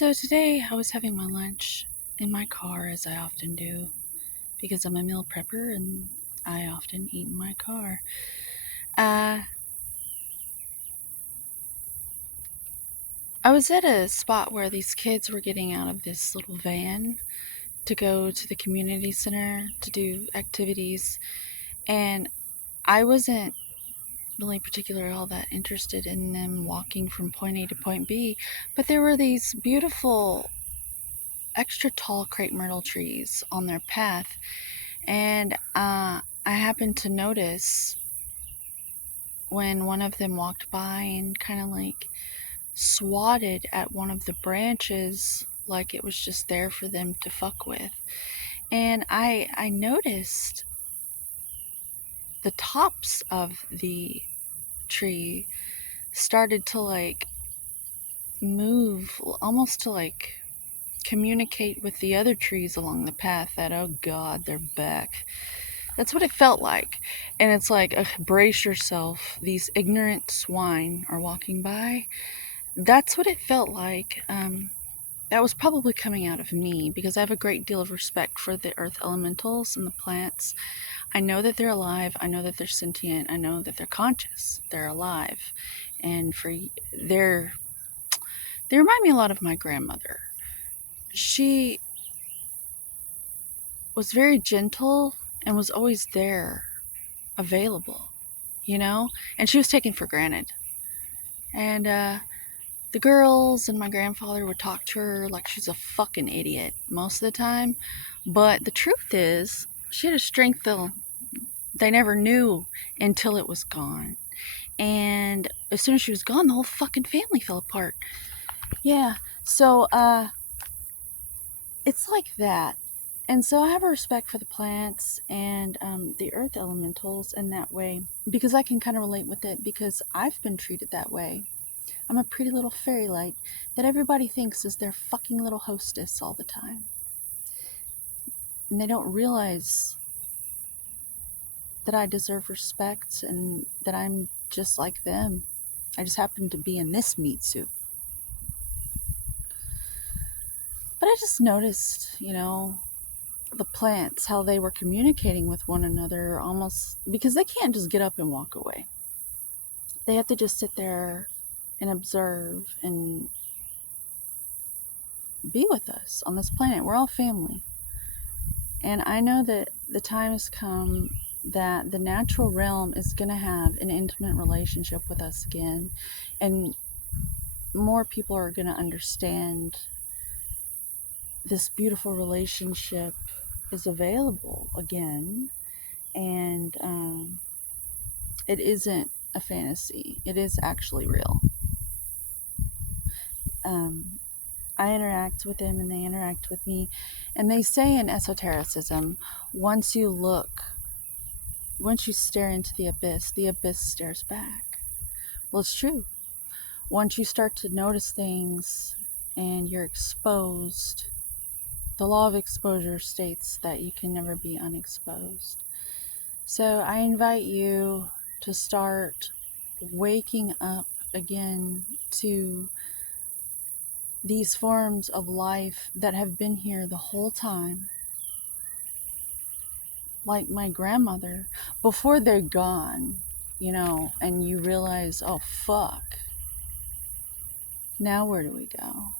So today I was having my lunch in my car, as I often do, because I'm a meal prepper and I often eat in my car. Uh, I was at a spot where these kids were getting out of this little van to go to the community center to do activities, and I wasn't really particularly all that interested in them walking from point A to point B, but there were these beautiful extra tall crepe myrtle trees on their path. And I happened to notice when one of them walked by and kind of like swatted at one of the branches like it was just there for them to fuck with. And I noticed the tops of the tree started to like move, almost to like communicate with the other trees along the path that, oh God, they're back. That's what it felt like. And it's like, brace yourself. These ignorant swine are walking by. That's what it felt like. That was probably coming out of me because I have a great deal of respect for the earth elementals and the plants. I know that they're alive. I know that they're sentient. I know that they're conscious. They're alive. And they remind me a lot of my grandmother. She was very gentle and was always there, available, and she was taken for granted. And the girls and my grandfather would talk to her like she's a fucking idiot most of the time. But the truth is, she had a strength they never knew until it was gone. And as soon as she was gone, the whole fucking family fell apart. Yeah, so it's like that. And so I have a respect for the plants and the earth elementals in that way because I can kind of relate with it because I've been treated that way. I'm a pretty little fairy light that everybody thinks is their fucking little hostess all the time. And they don't realize that I deserve respect and that I'm just like them. I just happen to be in this meat suit. But I just noticed, the plants, how they were communicating with one another almost because they can't just get up and walk away. They have to just sit there and observe and be with us on this planet. We're all family. And I know that the time has come that the natural realm is going to have an intimate relationship with us again. And more people are going to understand this beautiful relationship is available again. And it isn't a fantasy. It is actually real. I interact with them and they interact with me. And they say in esotericism, once you stare into the abyss stares back. Well, it's true. Once you start to notice things and you're exposed, the law of exposure states that you can never be unexposed. So I invite you to start waking up again to these forms of life that have been here the whole time. Like my grandmother, before they're gone, and you realize, oh fuck, now where do we go?